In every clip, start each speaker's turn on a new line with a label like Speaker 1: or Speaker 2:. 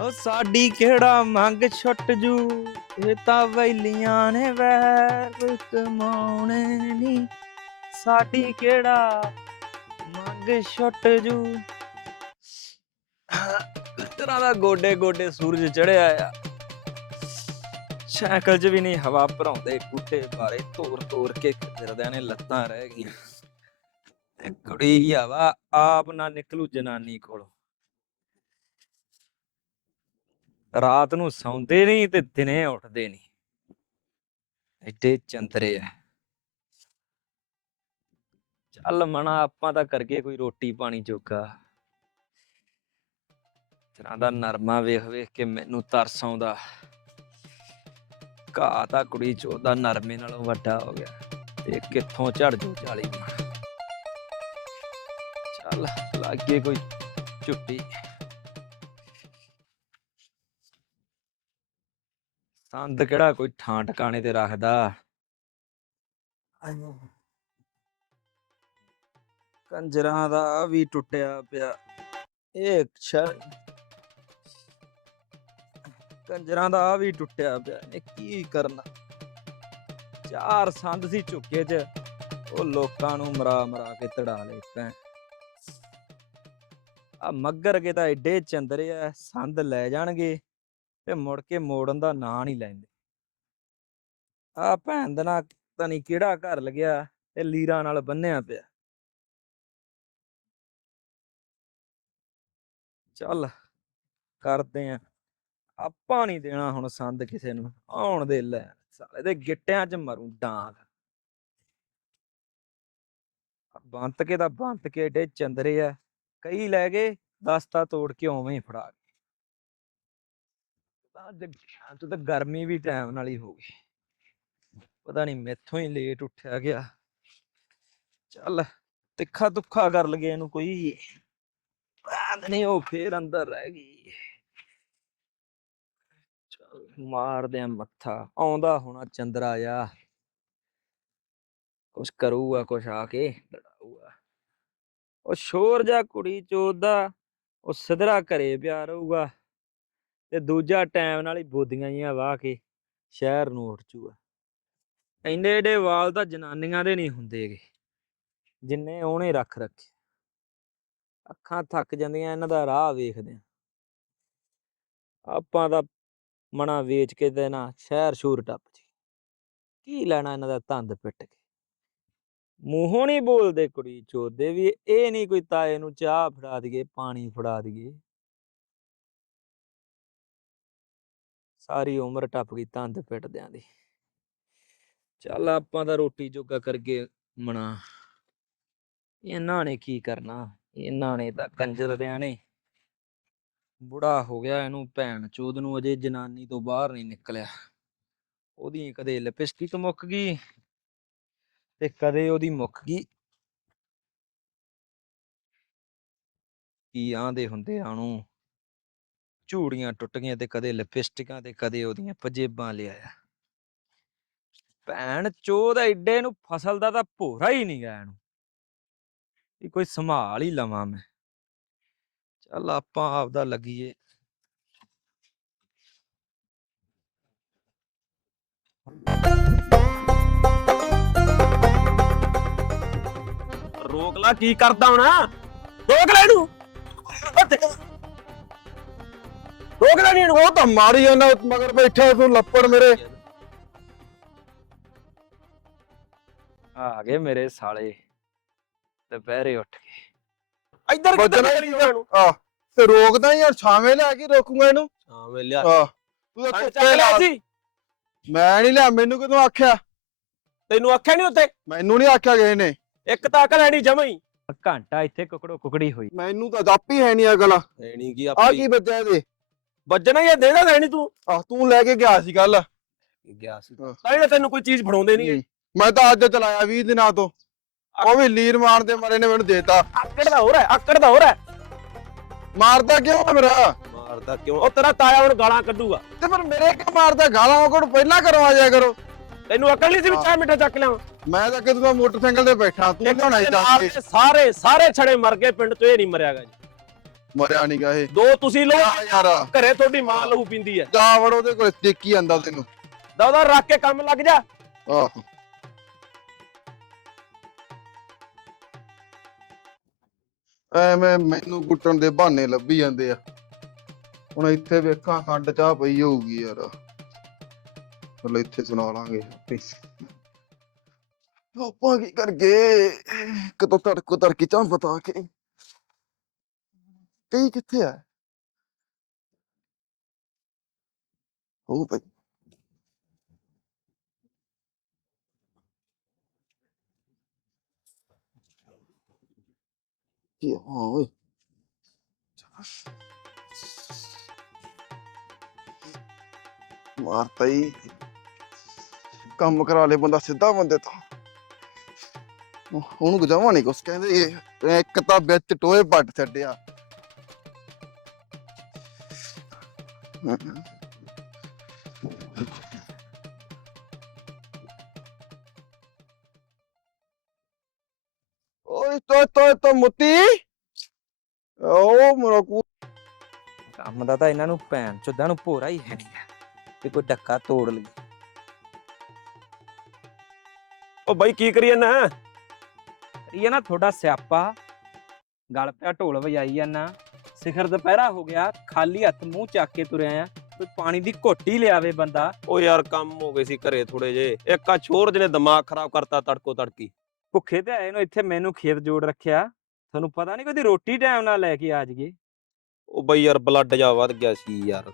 Speaker 1: ਉਹ ਸਾਡੀ ਕਿਹੜਾ ਮੰਗ ਛੁੱਟ ਜੂ? ਇਹ ਤਾਂ ਵੈਲੀਆਂ ਨੇ ਵੈਰ ਕਮਾਉਣੇ ਨਹੀਂ ਸਾਡੀ ਕਿਹੜਾ ਮੰਗ ਛੁੱਟ ਜੂ? ਤੇਰਾ ਦਾ ਗੋਡੇ ਗੋਡੇ ਸੂਰਜ ਚੜਿਆ ਆ। ਸਾਈਕਲ 'ਚ ਵੀ ਨਹੀਂ ਹਵਾ ਭਰਾਉਂਦੇ ਕੁੱਟੇ ਬਾਰੇ ਤੋਰ ਤੋਰ ਕੇ ਫਿਰਦਿਆਂ ਨੇ ਲੱਤਾਂ ਰਹਿ ਗਈਆਂ। ਤੇ ਕੁੜੀ ਹਵਾ ਆਪ ਨਾ ਨਿਕਲੂ ਜਨਾਨੀ ਕੋਲੋਂ। ਰਾਤ ਨੂੰ ਸੌਂਦੇ ਨਹੀਂ ਤੇ ਦਿਨੇ ਉੱਠਦੇ ਨਹੀਂ। ਐਡੇ ਚੰਦਰੇ ਆ ਚੱਲ ਮਣਾ ਆਪਾਂ ਤਾਂ ਕਰਕੇ ਕੋਈ ਰੋਟੀ ਪਾਣੀ ਜੋਗਾ। ਤੇਰਾ ਦਾ ਨਰਮਾ ਵੇਖ ਵੇਖ ਕੇ ਮੈਨੂੰ ਤਰਸ ਆਉਂਦਾ। ਘਾਹ ਤਾਂ ਕੁੜੀ ਚੋਦਾ ਨਰਮੇ ਨਾਲੋਂ ਵੱਡਾ ਹੋ ਗਿਆ। ਤੇ ਕਿੱਥੋਂ ਝੜ ਜੂ ਚਾਲੀ? ਚੱਲ, ਲਾਗੇ ਕੋਈ ਝੁੱਟੀ। ਸੰਦ ਕਿਹੜਾ ਕੋਈ ਠਾਂ ਟਿਕਾਣੇ ਤੇ ਰੱਖਦਾ? ਕੰਜਰਾਂ ਦਾ ਵੀ ਟੁੱਟਿਆ ਪਿਆ। ਇਹ ਸ਼ਰ ਕੰਜਰਾਂ ਦਾ ਵੀ ਟੁੱਟਿਆ ਪਿਆ ਇਹ ਕੀ ਕਰਨਾ? ਚਾਰ ਸੰਦ ਸੀ ਝੁੱਕੇ 'ਚ, ਉਹ ਲੋਕਾਂ ਨੂੰ ਮਰਾ ਮਰਾ ਕੇ ਤੜਾ ਲਏ ਪੈ ਆ ਮੱਗਰ ਕੇ ਤਾਂ ਐਡੇ ਚੰਦਰੇ ਆ, ਸੰਦ ਲੈ ਜਾਣਗੇ। ਤੇ ਮੁੜ ਕੇ ਮੋੜਨ ਦਾ ਨਾਂ ਨਹੀਂ ਲੈਂਦੇ। ਆ ਭੈਣ ਦਾ ਨਾ ਪਤਾ ਨਹੀਂ ਕਿਹੜਾ ਘਰ ਲੱਗਿਆ ਤੇ ਲੀਰਾਂ ਨਾਲ ਬੰਨਿਆ ਪਿਆ। ਚੱਲ ਕਰਦੇ ਆ। ਆਪਾਂ ਨਹੀਂ ਦੇਣਾ ਹੁਣ ਸੰਦ ਕਿਸੇ ਨੂੰ, ਆਉਣ ਦੇ ਲੈ, ਸਾਲੇ ਦੇ ਗਿੱਟਿਆਂ 'ਚ ਮਰੂ ਡਾਂਗ। ਆ ਬੰਤ ਕੇ ਦਾ ਬੰਤ ਕੇ ਡੇ ਚੰਦਰੇ ਆ, ਕਈ ਲੈ ਗਏ, ਦਸਤਾ ਤੋੜ ਕੇ ਉਵੇਂ ਹੀ ਫੜਾ ਗਏ। ਅੱਜ ਅੱਜ ਤਾਂ ਗਰਮੀ ਵੀ ਟਾਈਮ ਨਾਲ ਹੀ ਹੋ ਗਈ। ਪਤਾ ਨਹੀਂ ਮੈਥੋਂ ਹੀ ਲੇਟ ਉੱਠਿਆ ਗਿਆ। ਚੱਲ ਤਿੱਖਾ ਤੁੱਖਾ ਕਰ ਲਗੇ ਇਹਨੂੰ ਕੋਈ। ਬਾਤ ਨਹੀਂ ਉਹ ਫੇਰ ਅੰਦਰ ਰਹਿ ਗਈ। ਚੱਲ ਮਾਰਦੇ ਆ ਮੱਥਾ। ਆਉਂਦਾ ਹੋਣਾ ਚੰਦਰਾ ਆ ਕੁਛ ਕਰੂਗਾ, ਕੁਛ ਆ ਕੇ ਲੜਾਊਗਾ ਉਹ ਸ਼ੋਰ ਜਾ ਕੁੜੀ ਚੋਦਾ ਉਹ ਸਿਧਰਾ ਘਰੇ ਪਿਆ ਰਹੂਗਾ। ਤੇ ਦੂਜਾ ਟਾਈਮ ਨਾਲ ਹੀ ਬੋਦੀਆਂ ਜੀਆਂ ਵਾਹ ਕੇ ਸ਼ਹਿਰ ਨੂੰ ਉੱਠ ਜੂਗਾ ਇੰਨੇ ਏਡੇ ਵਾਲ ਤਾਂ ਜਨਾਨੀਆਂ ਦੇ ਨਹੀਂ ਹੁੰਦੇਗੇ ਜਿੰਨੇ ਉਹਨੇ ਰੱਖ ਰੱਖੇ। ਅੱਖਾਂ ਥੱਕ ਜਾਂਦੀਆਂ, ਇਹਨਾਂ ਦਾ ਰਾਹ ਵੇਖਦੇ ਆਪਾਂ ਦਾ ਮਣਾ ਵੇਚ ਕੇ ਤੇ ਨਾ ਸ਼ਹਿਰ ਸ਼ੂਰ ਟੱਪ ਜੀ ਕੀ ਲੈਣਾ ਇਹਨਾਂ ਦਾ ਤੰਦ ਪਿੱਟ ਕੇ? ਮੂੰਹੋਂ ਨਹੀਂ ਬੋਲਦੇ ਕੁੜੀ, ਚੋਦੇ ਵੀ ਇਹ ਨਹੀਂ ਕੋਈ ਤਾਏ ਨੂੰ ਚਾਹ ਫੜਾ ਦਈਏ, ਪਾਣੀ ਫੜਾ ਦਈਏ। ਸਾਰੀ ਉਮਰ ਟੱਪ ਗਈ ਤੰਦ ਪਿੱਟਦਿਆਂ ਦੀ। ਚੱਲ ਆਪਾਂ ਤਾਂ ਰੋਟੀ ਜੋਗਾ ਕਰਕੇ ਮਣਾ ਇਹਨਾਂ ਨੇ ਕੀ ਕਰਨਾ? ਇਹਨਾਂ ਨੇ ਤਾਂ ਕੰਜਰਦਿਆਂ ਨੇ। ਬੁੜਾ ਹੋ ਗਿਆ ਇਹਨੂੰ ਭੈਣ ਚੋਦ ਨੂੰ ਅਜੇ ਜਨਾਨੀ ਤੋਂ ਬਾਹਰ ਨਹੀਂ ਨਿਕਲਿਆ। ਉਹਦੀ ਕਦੇ ਲਿਪਸਟਿਕ ਮੁੱਕ ਗਈ ਤੇ ਕਦੇ ਉਹਦੀ ਮੁੱਕ ਗਈ। ਕੀ ਆਂਦੇ ਹੁੰਦੇ ਆ ਉਹਨੂੰ? ਝੂੜੀਆਂ ਟੁੱਟ ਗਈਆਂ ਤੇ ਕਦੇ ਲਿਪਸਟਿਕਾਂ ਤੇ ਕਦੇ ਉਹਦੀਆਂ ਪਜੇਬਾਂ ਲਿਆਇਆ। ਭੈਣ, ਚੋਦ ਐਡੇ ਨੂੰ ਫਸਲ ਦਾ ਤਾਂ ਭੋਰਾ ਹੀ ਨਹੀਂ ਗਿਆ ਇਹਨੂੰ। ਇਹ ਕੋਈ ਸੰਭਾਲ ਹੀ ਲਵਾਂ ਮੈਂ। ਚੱਲ ਆਪਾਂ ਆਪਦਾ ਲੱਗੀਏ।
Speaker 2: ਰੋਕ ਲਾ, ਕੀ ਕਰਦਾ ਹੋਣਾ? ਰੋਕ ਲੈ ਇਹਨੂੰ। ਰੋਕ ਲੈ ਇਹਨੂੰ
Speaker 3: ਉਹ ਤਾਂ ਮਾਰੀ ਜਾਂਦਾ ਮਗਰ ਬੈਠਾ ਤੂੰ ਲੱਪੜ ਮੇਰੇ।
Speaker 1: ਆ ਗਏ ਮੇਰੇ ਸਾਲੇ ਦੁਪਹਿਰੇ ਉੱਠ ਕੇ।
Speaker 2: ਇੱਧਰ ਕਿੱਧਰ
Speaker 3: ਵੱਜਣਾ ਆ। ਤੇ ਰੋਕਦਾ ਯਾਰ ਛਾਵੇਂ ਲੈ ਕੇ ਰੋਕੂਗਾ ਇਹਨੂੰ?
Speaker 2: ਹਾਂ ਮੈਂ ਲਿਆ
Speaker 3: ਆ ਤੂੰ ਤਾਂ
Speaker 2: ਕੰਨ
Speaker 3: ਧੁੱਪੇ
Speaker 2: ਚੱਕ ਲਿਆ
Speaker 3: ਲਾ-
Speaker 2: ਸੀ।
Speaker 3: ਮੈਂ ਨਹੀਂ ਲਿਆ ਮੈਨੂੰ ਕਿਦੋਂ ਆਖਿਆ?
Speaker 2: ਤੈਨੂੰ ਆਖਿਆ ਨਹੀਂ ਉੱਤੇ
Speaker 3: ਮੈਨੂੰ ਨਹੀਂ ਆਖਿਆ ਗਏ ਨੇ।
Speaker 2: ਇੱਕ ਤਾਂ ਅਕਲ ਹੈ ਨਹੀਂ ਜਮਾ ਹੀ
Speaker 1: ਘੰਟਾ ਇੱਥੇ ਕੁਕੜੋ ਕੁਕੜੀ ਹੋਈ।
Speaker 3: ਮੈਨੂੰ ਤਾਂ ਦੱਪ ਹੀ ਹੈ ਨਹੀਂ ਅਗਲ ਆ
Speaker 2: ਐਣੀ ਕੀ
Speaker 3: ਕੀ ਬੱਜਿਆ ਇਹਦੇ?
Speaker 2: ਵੱਜਣਾ ਹੀ ਦੇਦਾ ਦੇਣੀ ਤੂੰ?
Speaker 3: ਆ ਤੂੰ ਲੈ ਕੇ ਗਿਆ ਸੀ ਕੱਲ
Speaker 2: ਗਿਆ ਸੀ।
Speaker 3: ਹਾਂ।
Speaker 2: ਤਾਂ ਇਹ ਤੈਨੂੰ ਕੋਈ ਚੀਜ਼ ਫੜਾਉਂਦੇ ਨਹੀਂ
Speaker 3: ਮੈਂ ਤਾਂ ਅੱਜ ਚਲਾਇਆ 20 ਦਿਨਾਂ ਤੋਂ। ਉਹ ਵੀ ਲੀਰ ਮਾਰਦੇ ਮਾਰੇ ਨੇ ਮੈਨੂੰ ਦੇਤਾ।
Speaker 2: ਆਕੜ ਦਾ ਹੋ ਰਿਹਾ ਆਕੜ ਦਾ ਹੋ। ਰਿਹਾ
Speaker 3: ਮਾਰਦਾ ਕਿਉਂ ਆ ਮੇਰਾ?
Speaker 2: ਮਾਰਦਾ ਕਿਉਂ? ਉਹ ਤੇਰਾ ਤਾਇਆ ਹੁਣ ਗਾਲਾਂ ਕੱਢੂਗਾ।
Speaker 3: ਤੇ ਪਰ ਮੇਰੇ ਕਿਉਂ ਮਾਰਦਾ? ਗਾਲਾਂ ਉਹ ਕੋਲ ਪਹਿਲਾਂ ਕਰੋ ਆ ਜਾਇਆ ਕਰੋ।
Speaker 2: ਤੈਨੂੰ ਅਕਲ ਨਹੀਂ ਸੀ ਵੀ ਚਾਹ ਮਿੱਠਾ ਚੱਕ ਲਿਆ
Speaker 3: ਮੈਂ ਤਾਂ ਕਿਦੋਂ ਦਾ ਮੋਟਰਸਾਈਕਲ ਤੇ ਬੈਠਾ ਤੂੰ ਲਿਆਉਣਾ ਹੀ ਕੇ
Speaker 2: ਸਾਰੇ ਸਾਰੇ ਛੜੇ ਮਰ ਗਏ ਪਿੰਡ ਚ ਇਹ ਨਹੀਂ ਮਰਿਆਗਾ ਜੀ।
Speaker 3: ਮਰਿਆ ਨਹੀਂ ਗਾ ਇਹ।
Speaker 2: ਦੋ ਤੁਸੀਂ ਲੋ
Speaker 3: ਜਾ ਯਾਰ।
Speaker 2: ਘਰੇ ਤੁਹਾਡੀ ਮਾਂ ਲਹੂ ਪੀਂਦੀ ਐ
Speaker 3: ਜਾ ਵੜ ਉਹਦੇ ਕੋਲ ਦੇਖੀ ਜਾਂਦਾ ਤੈਨੂੰ।
Speaker 2: ਦਵਦਾ ਰੱਖ ਕੇ ਕੰਮ ਲੱਗ ਜਾ।
Speaker 3: ਆਹੋ। ਐਵੇਂ ਮੈਨੂੰ ਕੁੱਟਣ ਦੇ ਬਹਾਨੇ ਲੱਭੀ ਜਾਂਦੇ ਆ। ਹੁਣ ਇੱਥੇ ਵੇਖਾਂ ਖੰਡ ਚਾਹ ਪਈ ਹੋਊਗੀ ਯਾਰ। ਚਲੋ ਇੱਥੇ ਸੁਣਾ ਲਾਂਗੇ। ਆਪੇ। ਆਪਾਂ ਕੀ ਕਰ ਗਏ ਕਦੋਂ ਤੜਕੋ ਤੜਕੀ ਚਾਹ ਬਤਾ ਕੇ। ਕਈ ਕਿੱਥੇ ਆ? ਉਹ ਭਾਈ ਕੀ ਹਾਂ, ਓਏ। ਮਾਰਤਾ ਹੀ ਕੰਮ ਕਰਾ ਲੇ ਬੰਦਾ ਸਿੱਧਾ ਬੰਦੇ ਤੋਂ। ਉਹ- ਉਹਨੂੰ ਗਜਾਵਾ ਨਹੀਂ ਕੁਛ, ਕਹਿੰਦੇ ਇਹ ਇੱਕ ਤਾਂ ਵਿੱਚ ਟੋਏ ਪੱਟ ਛੱਡਿਆ। ਓਏ ਤੋ ਤੋ ਤੋ ਮੁੱਤੀ ਓ ਮੇਰਾ ਕੂ
Speaker 1: ਕੰਮ ਦਾ ਤਾਂ ਇਹਨਾਂ ਨੂੰ ਭੈਣ ਚੋਦਾਂ ਨੂੰ ਭੋਰਾ ਹੀ ਹੈ ਨਹੀਂ ਤੇ ਕੋਈ ਡੱਕਾ ਤੋੜ ਲਈ
Speaker 2: ਉਹ ਬਾਈ ਕੀ ਕਰੀ ਜਾਂਦਾ
Speaker 1: ਇਹ ਨਾ ਤੁਹਾਡਾ ਸਿਆਪਾ ਗਲ ਪਿਆ ਢੋਲ ਵਜਾਈ ਜਾਂਦਾ ਸਿਖਰ ਦੁਪਹਿਰਾ ਹੋ ਗਿਆ ਖਾਲੀ ਹੱਥ ਮੂੰਹ ਚੱਕ ਕੇ ਤੁਰਿਆ ਆ ਕੋਈ ਪਾਣੀ ਦੀ ਘੋਟੀ ਲਿਆਵੇ ਬੰਦਾ।
Speaker 2: ਉਹ ਯਾਰ ਕੰਮ ਹੋ ਗਏ ਸੀ ਘਰੇ ਥੋੜੇ ਜੇ ਇੱਕ ਆ ਛੋਰ ਜਿਹਨੇ ਦਿਮਾਗ ਖਰਾਬ ਕਰਤਾ ਤੜਕੋ ਤੜਕੀ।
Speaker 1: ਭੁੱਖੇ ਤੇ ਆਏ ਨੂੰ ਇੱਥੇ ਮੈਨੂੰ ਖੇਤ ਜੋੜ ਰੱਖਿਆ ਤੁਹਾਨੂੰ ਪਤਾ ਨਹੀਂ ਕੋਈ ਰੋਟੀ ਟਾਈਮ ਨਾਲ ਲੈ ਕੇ ਆ ਜਗੇ
Speaker 2: ਉਹ ਬਈ ਯਾਰ ਬਲੱਡ ਜਾ ਵੱਧ ਗਿਆ ਸੀ ਯਾਰ।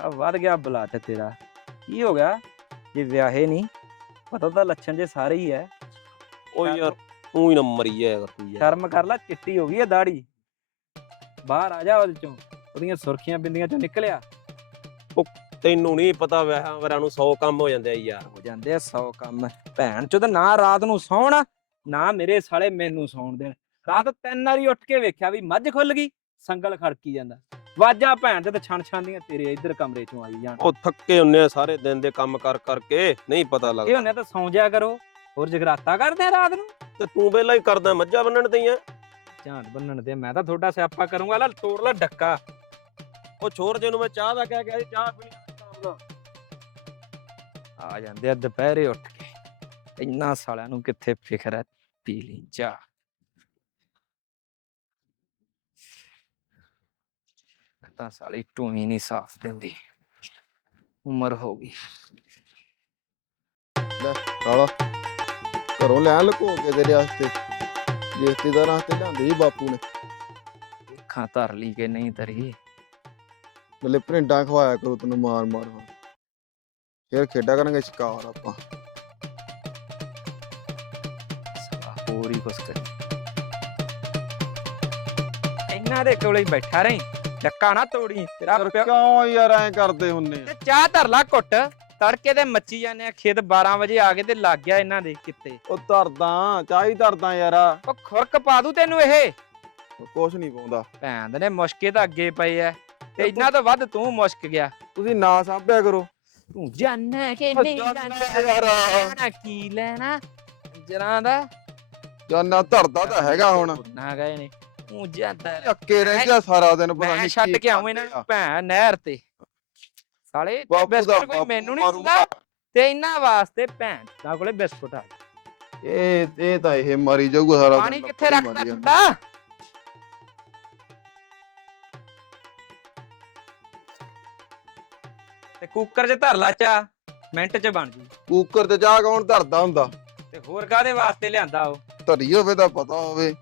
Speaker 1: ਆ ਵੱਧ ਗਿਆ ਬਲੱਡ ਤੇਰਾ। ਕੀ ਹੋ ਗਿਆ? ਜੇ ਵਿਆਹੇ ਨਹੀਂ ਪਤਾ ਤਾਂ ਲੱਛਣ ਜੇ ਸਾਰੇ ਹੀ ਐ।
Speaker 2: ਉਹ ਯਾਰ ਤੂੰ ਹੀ ਨਾ ਮਰੀ ਜਾਇਆ ਕਰ ਤੂੰ ਯਾਰ
Speaker 1: ਸ਼ਰਮ ਕਰ ਲੈ ਚਿੱਟੀ ਹੋ ਗਈ ਐ ਦਾੜੀ ਬਾਹਰ ਆ ਜਾ ਉਹਦੇ ਚੋਂ। ਉਹਦੀਆਂ ਸੁਰਖੀਆਂ ਬਿੰਦੀਆਂ ਚੋਂ ਨਿਕਲਿਆ।
Speaker 2: ਤੈਨੂੰ ਨਹੀਂ ਪਤਾ ਵਿਆਹਾਂ ਵਰਾਂ ਨੂੰ 100 ਕੰਮ ਹੋ ਜਾਂਦੇ ਆ ਯਾਰ।
Speaker 1: ਹੋ ਜਾਂਦੇ ਆ 100 ਕੰਮ। ਭੈਣ ਚੋਦ ਨਾ ਰਾਤ ਨੂੰ ਸੌਣ ਨਾ ਮੇਰੇ ਸਾਲੇ ਮੈਨੂੰ ਸੌਣ ਦੇਣ। ਰਾਤ ਤਿੰਨ ਵਾਰੀ ਉੱਠ ਕੇ ਵੇਖਿਆ ਵੀ ਮੱਝ ਖੁੱਲ ਗਈ ਸੰਗਲ ਖੜਕੀ ਜਾਂਦਾ। ਵਾਜਾ ਭੈਣ ਤੇ ਛਣ ਛਣ ਦੀਆਂ ਤੇਰੇ ਇੱਧਰ ਕਮਰੇ ਚੋਂ ਆਈ ਜਾਣ।
Speaker 2: ਉਹ ਥੱਕੇ ਹੁੰਨੇ ਆ ਸਾਰੇ ਦਿਨ ਦੇ ਕੰਮ ਕਰ ਕਰਕੇ ਨਹੀਂ ਪਤਾ
Speaker 1: ਇਹ
Speaker 2: ਲੱਗਦਾ
Speaker 1: ਹੁੰਨੇ ਤਾਂ ਸੌਂ ਜਿਆ ਕਰੋ। ਹੋਰ ਜਗਰਾਤਾ ਕਰਦੇ ਆ ਰਾਤ ਨੂੰ।
Speaker 2: ਤੇ ਤੂੰ ਵੇਲਾ ਹੀ ਕਰਦਾ ਮੱਝਾਂ ਬੰਨਣ ਤਈਆਂ
Speaker 1: ਝਾਂਡ ਬੰਨਣ ਦੇ ਮੈਂ ਤਾਂ ਤੁਹਾਡਾ ਸਿਆਪਾ ਕਰੂੰਗਾ ਲੈ ਤੋੜ ਲੈ ਡੱਕਾ।
Speaker 2: ਉਹ ਛੋਰ ਜੇ ਨੂੰ ਮੈਂ ਚਾਹ ਦਾ ਕਹਿ ਗਿਆ ਸੀ ਚਾਹ ਪੀਣੀ ਨੂੰ।
Speaker 1: ਆ ਜਾਂਦੇ ਆ ਦੁਪਹਿਰੇ ਉੱਠ ਕੇ। ਇੰਨਾ ਸਾਲਿਆਂ ਨੂੰ ਕਿੱਥੇ ਫਿਕਰ ਹੈ ਪੀ ਲਈ ਚਾਹ। ਤਾਂ ਸਾਲੀ ਟੂਈ ਨਹੀਂ ਸਾਫ਼ ਦਿੰਦੀ। ਉਮਰ ਹੋ ਗਈ।
Speaker 3: ਕਾਲਾ ਘਰੋਂ ਲੈ ਲਕੋ ਕੇ ਤੇਰੇ ਵਾਸਤੇ। ਜੇਤੀ ਦਾ ਰਾਸਤੇ ਲਿਆਂਦੇ ਜੀ ਬਾਪੂ ਨੇ।
Speaker 1: ਅੱਖਾਂ ਧਰ ਲਈ ਕਿ ਨਹੀਂ ਧਰੀ
Speaker 3: ਮੱਲੇ ਭਰਿੰਡਾ ਖਵਾਇਆ ਕਰੋ ਤੈਨੂੰ ਮਾਰ ਮਾਰ ਹੁਣ। ਫਿਰ ਖੇਡਾਂ ਕਰਾਂਗੇ ਸ਼ਿਕਾਰ ਆਪਾਂ।
Speaker 1: ਸਾਲਾ ਹੋਰ ਹੀ ਕੁਛ ਕਰੀ ਇਹਨਾਂ ਦੇ ਕੋਲੇ ਹੀ ਬੈਠਾ ਰਹੀਂ। ਡੱਕਾ ਨਾ ਤੋੜੀ। ਤੇਰਾ ਪਿਓ
Speaker 3: ਕਿਉਂ ਯਾਰ ਐਂ ਕਰਦੇ ਹੁੰਨੇ
Speaker 1: ਤੇ ਚਾਹ ਧਰ ਲਾ ਘੁੱਟ। ਤੜਕੇ ਤੇ ਮੱਚੀ ਜਾਂਦੇ ਆ ਖੇਤ 12 ਵਜੇ ਆ ਕੇ ਤੇ ਲੱਗ ਗਿਆ ਇਹਨਾਂ ਦੇ ਕਿੱਤੇ।
Speaker 3: ਉਹ ਧਰਦਾ ਚਾਹ ਧਰਦਾ ਯਾਰ।
Speaker 1: ਉਹ ਖੁਰਕ ਪਾ ਦੂ ਤੈਨੂੰ ਇਹ।
Speaker 3: ਕੁਛ ਨਹੀਂ ਪਾਉਂਦਾ।
Speaker 1: ਭੈਣ ਦੇ ਨੇ ਮੁਸ਼ਕੇ ਤਾਂ ਅੱਗੇ ਪਏ ਐ। ਤੇ ਇੰਨਾ ਤੋਂ ਵੱਧ ਤੂੰ ਮੁਸ਼ਕ ਗਿਆ।
Speaker 3: ਤੁਸੀਂ ਨਾ ਸਾਂਭਿਆ ਕਰੋ।
Speaker 1: ਤੂੰ ਜਾਨਾ ਕਿ ਨਹੀਂ
Speaker 3: ਯਾਰ।
Speaker 1: ਲੈਣਾ ਕੀ ਲੈਣਾ। ਜਰਾਂ ਦਾ।
Speaker 3: ਜਾਨਾ ਧਰਦਾ ਤਾਂ ਹੈਗਾ ਹੁਣ।
Speaker 1: ਨਾ ਗਏ ਨੇ। ਤੂੰ ਜਾਂਦਾ
Speaker 3: ਅੱਕੇ ਰਹਿੰਦੇ ਆ ਸਾਰਾ ਦਿਨ ਪਤਾ ਨਹੀਂ
Speaker 1: ਛੱਡ ਕੇ ਆਉਂ ਇਹਨਾਂ ਨੂੰ ਭੈਣ ਨਹਿਰ ਤੇ। ਸਾਲੇ ਤੇ
Speaker 3: ਬਾਪੂ ਦਾ
Speaker 1: ਬਿਸਕੁਟ ਕੋਈ
Speaker 3: ਬਾਪੂ
Speaker 1: ਮੈਨੂੰ ਨਹੀਂ
Speaker 3: ਮਾਰੂਗਾ।
Speaker 1: ਦਿੰਦਾ ਤੇ ਇਹਨਾਂ ਵਾਸਤੇ ਭੈਣ ਤਾਂ ਕੋਲੇ ਬਿਸਕੁਟ ਆ।
Speaker 3: ਇਹ ਇਹ ਤਾਂ ਇਹ ਮਰੀ ਜਾਊਗਾ ਸਾਰਾ
Speaker 1: ਪਾਣੀ
Speaker 3: ਦਿਨ
Speaker 1: ਕਿੱਥੇ ਰੱਖਦਾ
Speaker 3: ਮਾਰੀ ਜਾਂਦਾ।
Speaker 1: ਹੁੰਦਾ ਤੇ ਕੁੱਕਰ 'ਚ ਧਰ ਲਾ ਚਾ ਮਿੰਟ 'ਚ ਬਣ ਜੂ।
Speaker 3: ਕੁੱਕਰ ਤੇ ਜਾ ਕੌਣ ਧਰਦਾ ਹੁੰਦਾ?
Speaker 1: ਤੇ ਹੋਰ ਕਾਦੇ ਵਾਸਤੇ ਲਿਆਂਦਾ ਉਹ?
Speaker 3: ਧਰੀ ਹੋਵੇ ਤਾਂ ਪਤਾ ਹੋਵੇ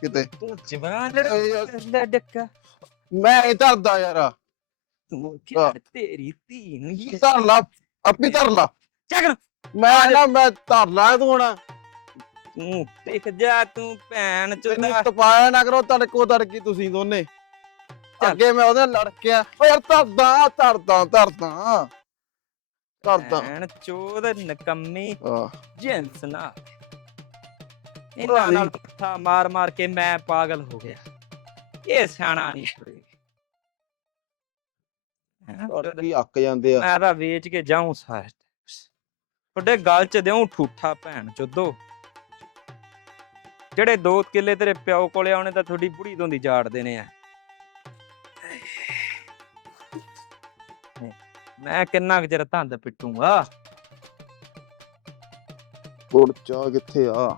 Speaker 3: ਕਿਤੇ।
Speaker 1: ਤੂੰ ਜਵਾਨ
Speaker 3: ਏ ਯਾਰ, ਮੈਂ ਇਹ ਧਰਦਾ ਯਾਰ।
Speaker 1: ਤੂੰ ਕਿਹੜਾ ਤੇਰੀ ਧੀ ਨੂੰ ਇਹ
Speaker 3: ਧਰ ਲਾ ਆਪੀ ਧਰ ਲਾ
Speaker 1: ਚੱਕ
Speaker 3: ਮੈਂ ਨਾ ਮੈਂ ਧਰ ਲਾ ਤੂੰ ਹੁਣ
Speaker 1: ਤੂੰ ਟਿਕ ਜਾ ਤੂੰ ਭੈਣ
Speaker 3: ਤੈਨੂੰ
Speaker 1: ਚੋਦਾ
Speaker 3: ਤਪਾਇਆ ਨਾ ਕਰੋ ਤੜਕੋ ਤੜਕੀ ਤੁਸੀਂ ਦੋਨੇ ਅੱਗੇ ਮੈਂ ਉਹਦੇ ਨਾਲ ਲੜ ਕੇ ਆ ਓ ਯਾਰ ਧਰਦਾ ਧਰਦਾ ਧਰਦਾ ਧਰਦਾ
Speaker 1: ਭੈਣ ਚੋਦ ਨਕੰਮੀ
Speaker 3: ਆਹ,
Speaker 1: ਜਿੰਸ ਨਾ ਇਹਨਾਂ ਨਾਲ ਮਾਰ ਮਾਰ ਕੇ ਮੈਂ ਪਾਗਲ ਹੋ ਗਿਆ ਇਹ ਸਿਆਣਾ ਨਹੀਂ ਹੋਏ
Speaker 3: ਤੜਕੀ ਅੱਕ ਜਾਂਦੇ ਆ?
Speaker 1: ਮੈਂ ਤਾਂ ਵੇਚ ਕੇ ਜਾਉਂ ਸਾਰੇ ਤੁਹਾਡੇ ਗਲ ਚ ਦੇਉਂ ਠੂਠਾ ਭੈਣ ਚੋਦੋ। ਜਿਹੜੇ ਦੋ ਕਿੱਲੇ ਤੇਰੇ ਪਿਓ ਕੋਲੇ ਆਉਣੇ ਤਾਂ ਤੁਹਾਡੀ ਬੁੜੀ ਤੋਂ ਦੀ ਝਾੜ ਦੇਣੇ ਆ। ਮੈਂ ਕਿੰਨਾ ਕੁ ਚਿਰ ਧੰਦ ਪਿੱਟੂਗਾ?
Speaker 3: ਗੁੜ ਚਾਹ ਕਿੱਥੇ ਆ?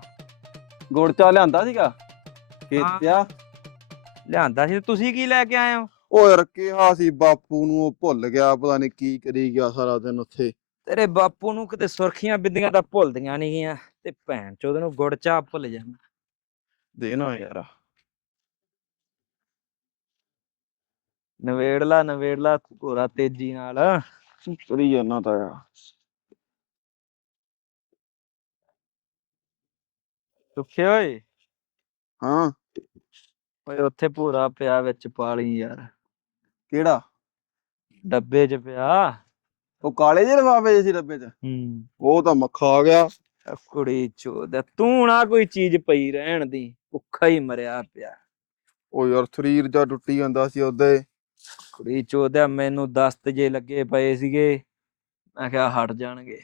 Speaker 3: ਗੁੜ ਚਾਹ ਲਿਆਂਦਾ ਸੀਗਾ? ਖੇਤ ਆ
Speaker 1: ਲਿਆਂਦਾ ਸੀ ਤੁਸੀਂ ਕੀ ਲੈ ਕੇ ਆਏ ਹੋ?
Speaker 3: ਉਹ ਯਾਰ ਕਿਹਾ ਸੀ ਬਾਪੂ ਨੂੰ ਉਹ ਭੁੱਲ ਗਿਆ ਪਤਾ ਨਹੀਂ ਕੀ ਕਰੀ ਗਿਆ ਸਾਰਾ ਦਿਨ ਉੱਥੇ।
Speaker 1: ਤੇਰੇ ਬਾਪੂ ਨੂੰ ਕਿਤੇ ਸੁਰਖੀਆਂ ਬਿੰਦੀਆਂ ਤਾਂ ਭੁੱਲਦੀਆਂ ਨਹੀਂ ਗੀਆਂ ਤੇ ਭੈਣ ਚੋਦ ਨੂੰ ਗੁੜ ਚਾਹ ਭੁੱਲ ਜਾਂਦਾ।
Speaker 3: ਦੇਣਾ ਯਾਰ।
Speaker 1: ਨਵੇੜਲਾ ਨਵੇੜਲਾ ਘੋਰਾ ਤੇਜ਼ੀ ਨਾਲ।
Speaker 3: ਕਰੀ ਜਾਣਾ ਤਾਂ ਯਾਰ
Speaker 1: ਸੁੱਖੇ ਓਏ?
Speaker 3: ਹਾਂ।
Speaker 1: ਓਏ ਉੱਥੇ ਭੂਰਾ ਪਿਆ ਵਿੱਚ ਪਾਲੀ ਯਾਰ।
Speaker 3: ਕਿਹੜਾ?
Speaker 1: ਡੱਬੇ 'ਚ ਪਿਆ।
Speaker 3: ਉਹ ਕਾਲੇ ਜਿਹੇ ਲਫਾਫੇ ਜਿਹੇ ਸੀ ਡੱਬੇ 'ਚ?
Speaker 1: ਹੂੰ।
Speaker 3: ਉਹ ਤਾਂ ਮੱਖਾ ਆ ਗਿਆ।
Speaker 1: ਆ ਕੁੜੀ ਚੋਦ ਤੂੰ ਨਾ ਕੋਈ ਚੀਜ਼ ਪਈ ਰਹਿਣ ਦੀ ਭੁੱਖਾ ਹੀ ਮਰਿਆ ਪਿਆ।
Speaker 3: ਉਹ ਯਾਰ ਸਰੀਰ ਜਾ ਟੁੱਟੀ ਜਾਂਦਾ ਸੀ ਉਹਦੇ।
Speaker 1: ਕੁੜੀ ਚੋਦਿਆ ਮੈਨੂੰ ਦਸਤ ਜੇ ਲੱਗੇ ਪਏ ਸੀਗੇ ਮੈਂ ਕਿਹਾ ਹਟ ਜਾਣਗੇ।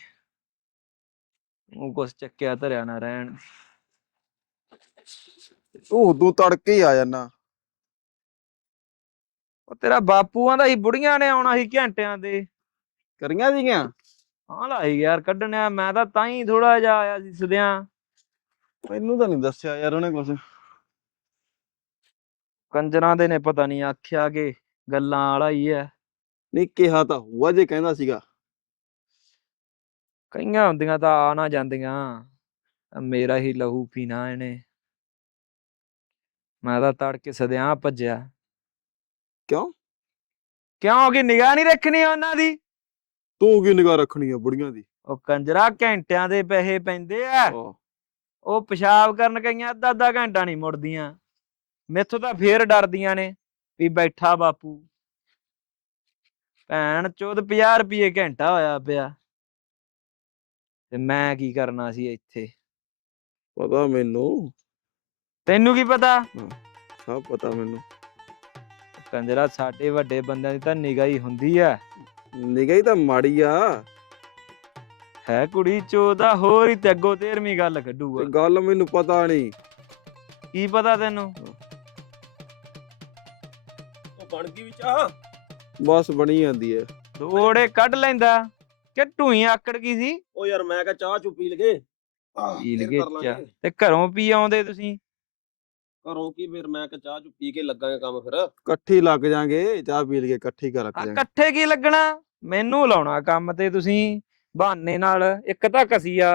Speaker 1: ਉਹ ਕੁਛ ਚੱਕਿਆ ਧਰਿਆ ਨਾ ਰਹਿਣ।
Speaker 3: ਤੂੰ ਉਦੋਂ ਤੜਕੇ ਹੀ ਆ ਜਾਣਾ
Speaker 1: ਉਹ ਤੇਰਾ ਬਾਪੂ ਆਂਦਾ ਸੀ ਬੁੜੀਆਂ ਨੇ ਆਉਣਾ ਸੀ ਘੰਟਿਆਂ ਦੇ।
Speaker 3: ਕਰੀਆਂ ਸੀਗੀਆਂ?
Speaker 1: ਹਾਂ ਲਾਈ ਯਾਰ ਕੱਢਣਿਆ ਮੈਂ ਤਾਂ ਤਾਂ ਹੀ ਥੋੜਾ ਜਿਹਾ ਆਇਆ ਸੀ ਸਦਿਆਂ
Speaker 3: ਮੈਨੂੰ ਤਾਂ ਨਹੀਂ ਦੱਸਿਆ ਯਾਰ ਉਹਨੇ ਕੁਝ
Speaker 1: ਕੰਜਰਾਂ ਦੇ ਨੇ ਪਤਾ ਨਹੀਂ ਆਖਿਆ ਕਿ ਗੱਲਾਂ ਵਾਲਾ ਹੀ ਐ।
Speaker 3: ਨਹੀਂ ਕਿਹਾ ਤਾਂ ਹੁਆ ਜੇ ਕਹਿੰਦਾ ਸੀਗਾ।
Speaker 1: ਕਈਆਂ ਹੁੰਦੀਆਂ ਤਾਂ ਆ ਨਾ ਜਾਂਦੀਆਂ। ਮੇਰਾ ਹੀ ਲਹੂ ਪੀਣਾ ਇਹਨੇ। ਮੈਂ ਤਾਂ ਤੜਕੇ ਸਦਿਆਂ ਭੱਜਿਆ।
Speaker 3: ਕਿਉਂ?
Speaker 1: ਕਿਉਂਕਿ ਨਿਗਾਹ ਨਹੀਂ ਰੱਖਣੀ ਉਹਨਾਂ ਦੀ?
Speaker 3: ਤੂੰ ਕੀ ਨਿਗਾਹ ਰੱਖਣੀ ਆ ਬੁੜੀਆਂ ਦੀ?
Speaker 1: ਉਹ ਕੰਜਰਾ ਘੰਟਿਆਂ ਦੇ ਪੈਸੇ ਪੈਂਦੇ ਆ।
Speaker 3: ਆਹ,
Speaker 1: ਉਹ ਪਿਸ਼ਾਬ ਕਰਨ ਗਈਆਂ ਅੱਧਾ ਅੱਧਾ ਘੰਟਾ ਨਹੀਂ ਮੁੜਦੀਆਂ। ਮੈਥੋਂ ਤਾਂ ਫੇਰ ਡਰਦੀਆਂ ਨੇ ਵੀ ਬੈਠਾ ਬਾਪੂ। ਭੈਣ ਚੋਦ 50 ਰੁਪਏ ਘੰਟਾ ਹੋਇਆ ਪਿਆ। ਤੇ ਮੈਂ ਕੀ ਕਰਨਾ ਸੀ ਇੱਥੇ?
Speaker 3: ਪਤਾ ਮੈਨੂੰ?
Speaker 1: ਤੈਨੂੰ ਕੀ ਪਤਾ?
Speaker 3: ਸਭ ਪਤਾ ਮੈਨੂੰ।
Speaker 1: ਕੰਜਰਾ ਸਾਡੇ ਵੱਡੇ ਬੰਦਿਆਂ ਦੀ ਤਾਂ ਨਿਗਾਹ ਹੀ ਹੁੰਦੀ ਆ।
Speaker 3: ਨਿਗਾਹ ਹੀ ਤਾਂ ਮਾੜੀ ਆ।
Speaker 1: ਹੈ ਕੁੜੀ ਚੋਦਾ ਹੋਰ ਹੀ ਤੇ ਅੱਗੋਂ ਤੇਰਵੀਂ ਗੱਲ ਕੱਢੂਗਾ
Speaker 3: ਤੇ ਗੱਲ ਮੈਨੂੰ ਪਤਾ ਨਹੀਂ।
Speaker 1: ਕੀ ਪਤਾ ਤੈਨੂੰ?
Speaker 2: ਉਹ ਬਣ ਗਈ ਵੀ ਚਾਹ?
Speaker 3: ਬਸ ਬਣੀ ਜਾਂਦੀ ਹੈ
Speaker 1: ਦੋੜੇ ਕੱਢ ਲੈਂਦਾ। ਕਿ ਢੂਈ ਆਕੜ ਗਈ ਸੀ?
Speaker 2: ਉਹ ਯਾਰ ਮੈਂ ਕਿਹਾ ਚਾਹ ਚੁ ਪੀ ਲਗੇ
Speaker 1: ਪੀ ਲਗੇ। ਚਾਹ ਤੇ ਘਰੋਂ ਪੀ ਆਉਂਦੇ ਤੁਸੀਂ?
Speaker 2: ਘਰੋਂ ਕੀ ਫਿਰ ਮੈਂ ਕਿਹਾ ਚਾਹ ਚੁ ਪੀ ਕੇ ਲੱਗਾਂਗੇ ਕੰਮ ਫਿਰ।
Speaker 3: ਇਕੱਠੀ ਲੱਗ ਜਾਾਂਗੇ ਚਾਹ ਪੀ ਲਈਏ ਇਕੱਠੀ ਕਰ ਰੱਖ
Speaker 1: ਆ
Speaker 3: ਜਾਾਂਗੇ?
Speaker 1: ਇਕੱਠੇ ਕੀ ਲੱਗਣਾ? ਮੈਨੂੰ ਲਾਉਣਾ ਕੰਮ ਤੇ ਤੁਸੀਂ ਬਹਾਨੇ ਨਾਲ ਇੱਕ ਤਾਂ ਕਸੀਆ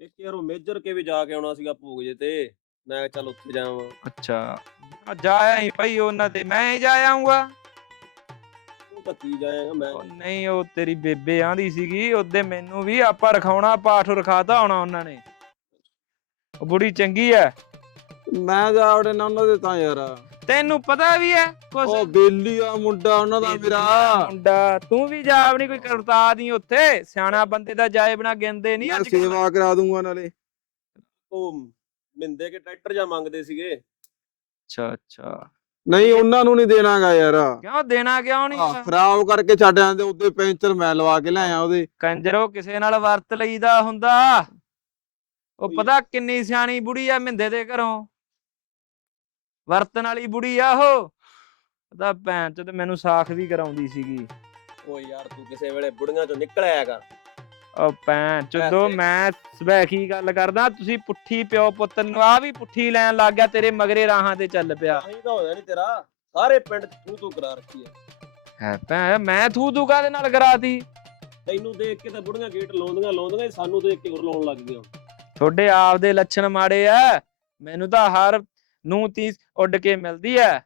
Speaker 2: ਇੱਕ ਯਾਰ ਉਹ ਮੇਜਰ ਕੇ ਵੀ ਜਾ ਕੇ ਆਉਣਾ ਸੀਗਾ ਭੋਗ ਜੇ ਤੇ ਮੈਂ ਕਿਹਾ ਚੱਲ ਉੱਥੇ ਜਾਵਾਂ।
Speaker 1: ਅੱਛਾ ਆ ਜਾ ਆਇਆ ਹੀ ਭਾਈ ਉਹਨਾਂ ਤੇ ਮੈਂ ਹੀ ਜਾ ਆਉਂਗਾ
Speaker 2: ਤੂੰ ਤਾਂ ਕੀ ਜਾਏਗਾ ਮੈਂ
Speaker 1: ਉਹ ਨਹੀਂ ਉਹ ਤੇਰੀ ਬੇਬੇ ਆਂਦੀ ਸੀਗੀ ਉਹਦੇ ਮੈਨੂੰ ਵੀ ਆਪਾਂ ਰਖਾਉਣਾ ਪਾਠ ਰਖਾਤਾ ਹੋਣਾ ਉਹਨਾਂ ਨੇ। ਉਹ ਬੁੜੀ ਚੰਗੀ ਐ।
Speaker 3: ਮੈਂ ਜਾ ਉਹਦੇ ਨਾਲ ਉਹਨਾਂ ਦੇ ਤਾਂ ਯਾਰ।
Speaker 1: ਤੈਨੂੰ ਪਤਾ ਵੀ ਐ ਕੁਛ?
Speaker 3: ਉਹ ਬੇਲੀ ਆ ਮੁੰਡਾ ਉਹਨਾਂ ਦਾ ਮੇਰਾ।
Speaker 1: ਮੁੰਡਾ। ਤੂੰ ਵੀ ਜਾ ਆਪਣੀ ਕੋਈ ਕਰਤਾ ਦੀ ਉੱਥੇ। ਸਿਆਣਾ ਬੰਦੇ ਦਾ ਜਾਏ ਬਣਾ ਗਿੰਦੇ ਨਹੀਂ
Speaker 3: ਮੈਂ
Speaker 1: ਅੱਜ।
Speaker 3: ਸੇਵਾ ਕਰਾ ਦੂੰਗਾ ਨਾਲੇ।
Speaker 2: ਉਹ ਮਿੰਦੇ ਕੇ ਟਰੈਕਟਰ ਜਾਂ ਮੰਗਦੇ ਸੀਗੇ?
Speaker 1: ਅੱਛਾ ਅੱਛਾ।
Speaker 3: ਨਹੀਂ ਉਹਨਾਂ ਨੂੰ ਨਹੀਂ ਦੇਣਾਗਾ ਯਾਰ।
Speaker 1: ਕਿਉਂ? ਦੇਣਾ ਕਿਉਂ ਨਹੀਂ
Speaker 3: ਖਰਾਬ ਕਰਕੇ ਛੱਡ ਜਾਂਦੇ ਉੱਤੇ ਪੈਂਚਰ ਮੈਂ ਲਵਾ ਕੇ ਲਿਆਇਆ ਉਹਦੇ।
Speaker 1: ਕੰਜਰੋ ਕਿਸੇ ਨਾਲ ਵਰਤ ਲਈਦਾ ਹੁੰਦਾ। ਉਹ ਪਤਾ ਕਿੰਨੀ ਸਿਆਣੀ ਬੁੜੀ ਆ ਮਿੰਦੇ ਦੇ ਘਰੋਂ। ਵਰਤਨ ਵਾਲੀ ਬੁੜੀ ਆ ਉਹ। ਉਹਦਾ ਭੈਣ ਚ ਤੇ ਮੈਨੂੰ ਸਾਖ ਵੀ ਕਰਾਉਂਦੀ ਸੀਗੀ।
Speaker 2: ਓ ਯਾਰ ਤੂੰ ਕਿਸੇ ਵੇਲੇ ਬੁੜੀਆਂ ਚੋਂ ਨਿਕਲਿਆ ਕਰ।
Speaker 1: ਉਹ ਭੈਣ ਚੋਦੋ
Speaker 2: ਪੈਸੇ।
Speaker 1: ਮੈਂ ਸਵੈਖੀ ਗੱਲ ਕਰਦਾ ਤੁਸੀਂ ਪੁੱਠੀ ਪਿਓ ਪੁੱਤ ਨੂੰ ਆ ਵੀ ਪੁੱਠੀ ਲੈਣ ਲੱਗ ਗਿਆ ਤੇਰੇ ਮਗਰੇ ਰਾਹਾਂ ਤੇ ਚੱਲ ਪਿਆ।
Speaker 2: ਆਹੀ ਤਾਂ ਹੋਇਆ ਨਹੀਂ ਤੇਰਾ ਸਾਰੇ ਪਿੰਡ ਚ ਤੂੰ ਤੂੰ ਕਰਾ ਰੱਖੀ ਹੈ
Speaker 1: ਹੈ ਭੈਣ ਮੈਂ ਥੂ ਤੂ ਕਾਦੇ ਨਾਲ ਕਰਾਤੀ?
Speaker 2: ਤੈਨੂੰ ਦੇਖ ਕੇ ਤਾਂ ਬੁੜੀਆਂ ਗੇਟ ਲਾਉਂਦੀਆਂ ਲਾਉਂਦੀਆਂ ਸਾਨੂੰ ਦੇਖ ਕੇ ਹੋਰ ਲਾਉਣ ਲੱਗ ਗਈਆਂ
Speaker 1: ਤੁਹਾਡੇ ਆਪ ਦੇ ਲੱਛਣ ਮਾੜੇ ਆ ਮੈਨੂੰ ਤਾਂ ਹਰ ਨੂੰ ਤੀ ਉੱਡ ਕੇ ਮਿਲਦੀ ਐ।